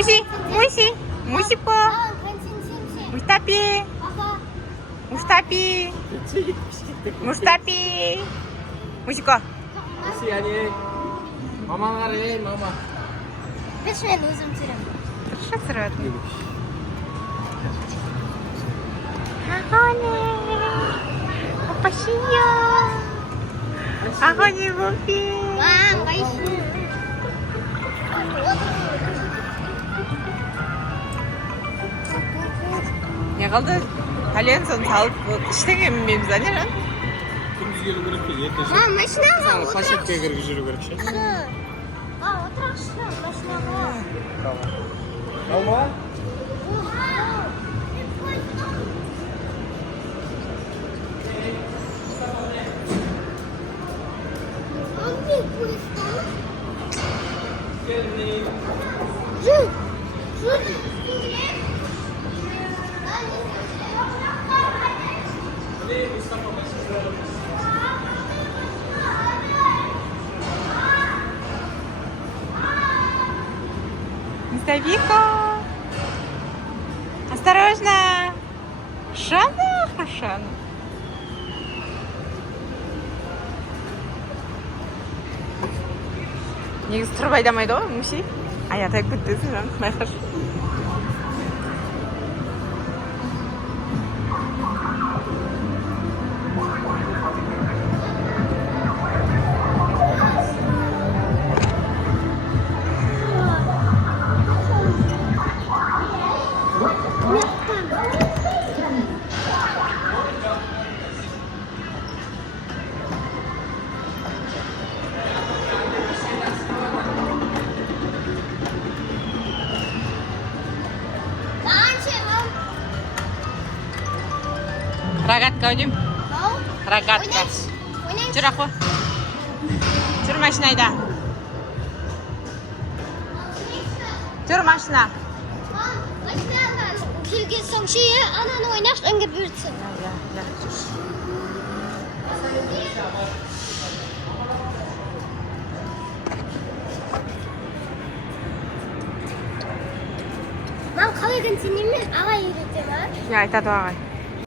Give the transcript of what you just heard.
무시 무시 무시뽀 무스타피 무스타피 무스타피 무시꺼 무시 아니 마마 말해 마마 Peşine lüzum tırım. Şasırır. 아버님, 오빠 신요. 아버님 무비. 와, 맛있어. Ne kaldı? Halen son salıp işlemeyeyim zannederim. 금지개로 그렇게 얘기했어. 와, 맛있나? 사십개 그렇게 주로 그렇지. 아, 어떡하시나? 맛있나? 나와? 언니 입고 있어? 응. Муставика. Осторожно. Шана, Шана. Негізі тұрып айдамайды ғой, мүші. Аятай күттесін жан, майқыр. Рогатка өдім. Рогатка. Жүр ақы. Жүр машина айда. Жүр машина. Келген соң шейі ананы ойнашқанға бүртсін. Мам қалай континемен ағай үйретті ма? Я айтады ағай.